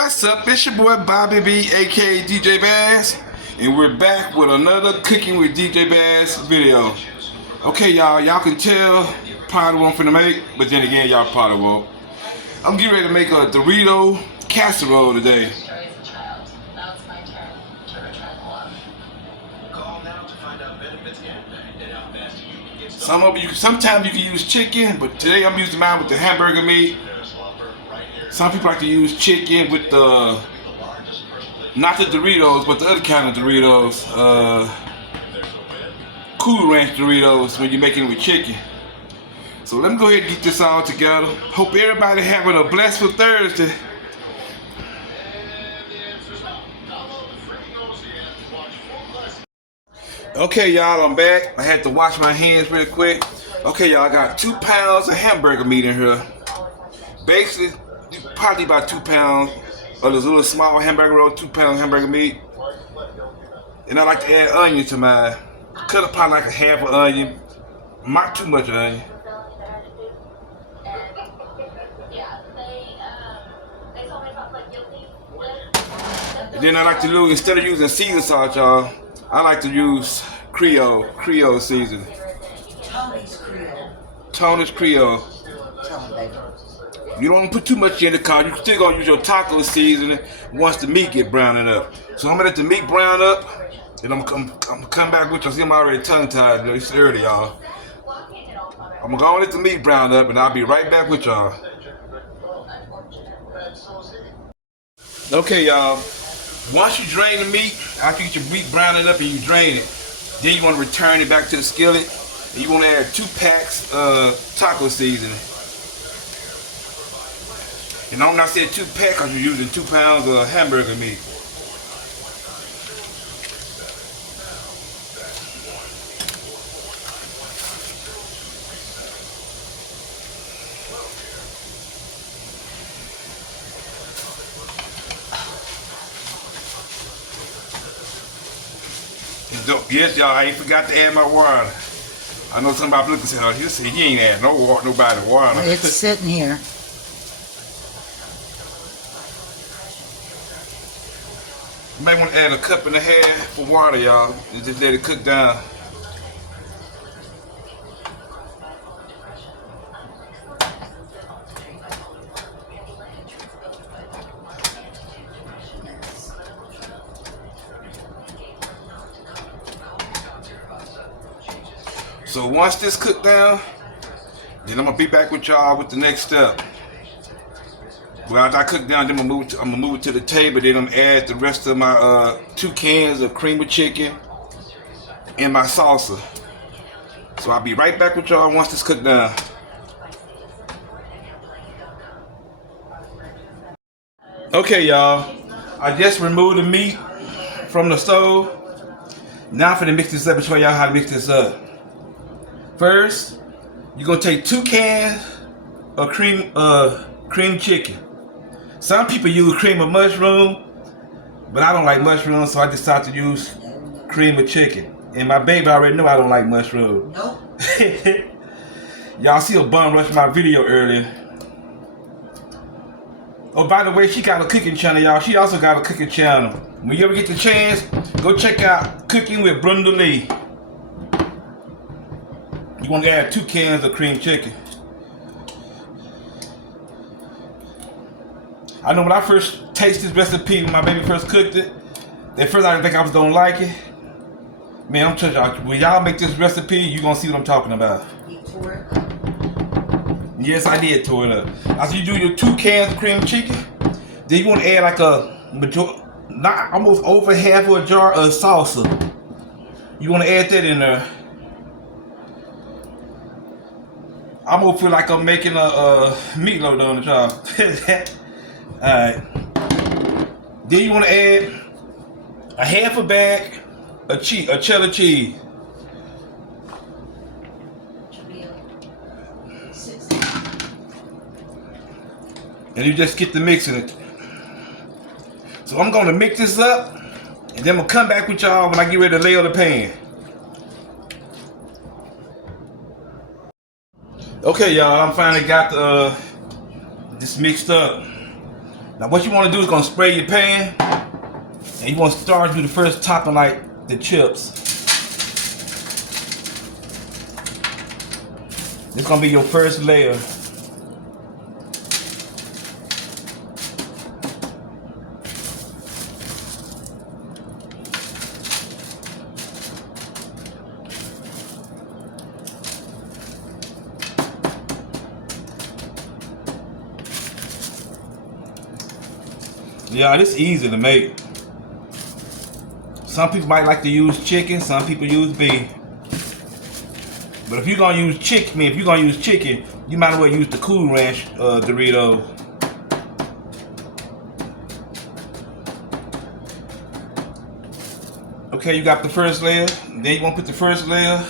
What's up? It's your boy Bobby B, aka DJ Bazze, and we're back with another Cooking with DJ Bazze video. Okay, y'all can tell probably what I'm finna make, but then again, y'all probably won't. I'm getting ready to make a Dorito casserole today. Sometimes you can use chicken, but today I'm using mine with the hamburger meat. Some people like to use chicken with the, not the Doritos, but the other kind of Doritos, Cool Ranch Doritos when you're making it with chicken. So let me go ahead and get this all together. Hope everybody having a blessed Thursday. Okay, y'all, I'm back. I had to wash my hands real quick. Okay, y'all, I got 2 pounds of hamburger meat in here. Basically, probably about 2 pounds of this little small hamburger roll, 2 pounds hamburger meat. And I like to add onion to mine. Cut up probably like a half an onion. Not too much onion. And then I like to do, instead of using season salt, y'all, I like to use Creole seasoning. Tony's Creole. You don't want to put too much in the car. You still gonna use your taco seasoning once the meat get browning up. So I'm gonna let the meat brown up, and I'm come back with you. See, I'm already tongue-tied. It's early, y'all. I'm gonna let the meat brown up, and I'll be right back with y'all. Okay, y'all. Once you drain the meat, after you get your meat browning up and you drain it, then you want to return it back to the skillet, and you want to add 2 packs of taco seasoning. And I'm not saying 2 packs because you're using 2 pounds of hamburger meat. Yes, y'all, I ain't forgot to add my water. I know somebody looking at us, you say he ain't add no water, nobody water. It's sitting here. You might want to add a 1.5 cups of water, y'all, and just let it cook down. So once this cooked down, then I'm gonna be back with y'all with the next step. Well, after I cook down, then I'm gonna move it to the table. Then I'm gonna add the rest of my 2 cans of cream of chicken and my salsa. So I'll be right back with y'all once this cooked down. Okay, y'all, I just removed the meat from the stove. Now I'm finna mix this up and show y'all how to mix this up. First, you're gonna take 2 cans of cream chicken. Some people use cream of mushroom, but I don't like mushroom, so I decided to use cream of chicken. And my baby already know I don't like mushroom. Nope. Y'all see a bum rush my video earlier. Oh, by the way, she got a cooking channel, y'all. She also got a cooking channel. When you ever get the chance, go check out Cooking with Brenda Lee. You want to add 2 cans of cream chicken. I know when I first tasted this recipe, when my baby first cooked it, at first I didn't think I was gonna like it. Man, I'm telling y'all, when y'all make this recipe, you're gonna see what I'm talking about. You tore it up? Yes, I did tore it up. After you do your 2 cans of cream chicken, then you want to add like not almost over half of a jar of salsa. You want to add that in there. I'm gonna feel like I'm making a meatloaf on the job. Alright. Then you want to add a half a bag of cheese, of cheddar cheese. And you just get the mixing it. So I'm gonna mix this up, and then I'm gonna come back with y'all when I get ready to lay on the pan. Okay, y'all, I finally got this mixed up. Now what you want to do is gonna spray your pan, and you want to start do the first topping like the chips. This gonna be your first layer. Yeah, this is easy to make. Some people might like to use chicken, some people use beef. But if you're gonna use chicken, you might as well use the Cool Ranch Dorito. Okay, you got the first layer. Then you want to put the first layer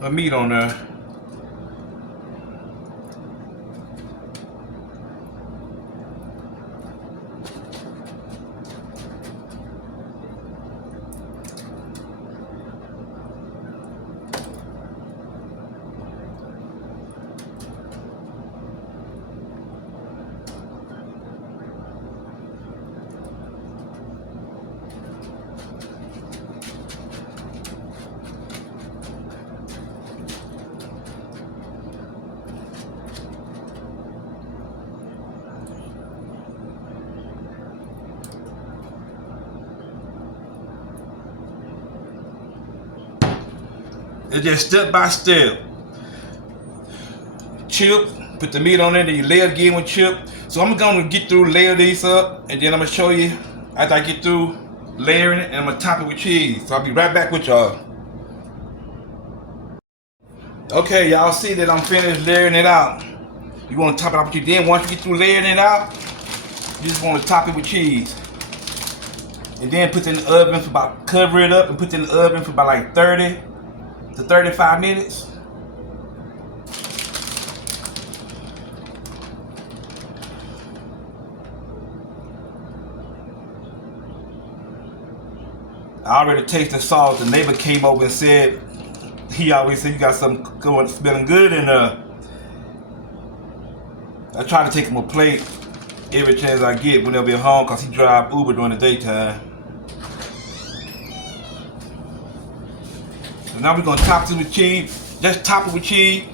of meat on there. It's just step by step. Chip, put the meat on there, then you layer it again with chip. So I'm gonna get through, layer these up, and then I'm gonna show you after I get through layering it, and I'm gonna top it with cheese. So I'll be right back with y'all. Okay, y'all see that I'm finished layering it out. You wanna top it off with cheese. Then once you get through layering it out, you just wanna top it with cheese. And then put it in the oven for about, cover it up and put it in the oven for about like 30 to 35 minutes. I already tasted salt. The neighbor came over and said, he always said you got something going, smelling good in there. I try to take him a plate every chance I get whenever he's home, because he drives Uber during the daytime. So now we're gonna top it with cheese. Just top it with cheese,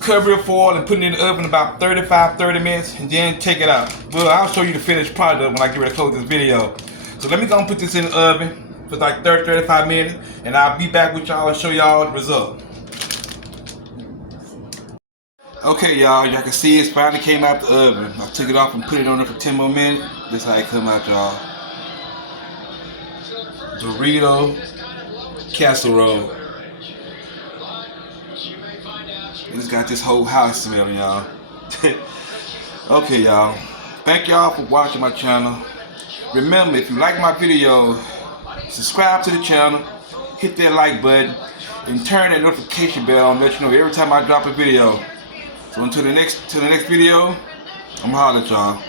cover it foil, and put it in the oven about 35-30 minutes, and then take it out. Well, I'll show you the finished product when I get ready to close this video. So let me go and put this in the oven for like 30-35 minutes, and I'll be back with y'all and show y'all the result. Okay, y'all can see it finally came out the oven. I took it off and put it on there for 10 more minutes. This is how it come out, y'all. Dorito Casserole. It's got this whole house smelling, y'all. Okay, y'all. Thank y'all for watching my channel. Remember, if you like my video, subscribe to the channel, hit that like button, and turn that notification bell on, let you know every time I drop a video. So until the next video, I'm hollering at y'all.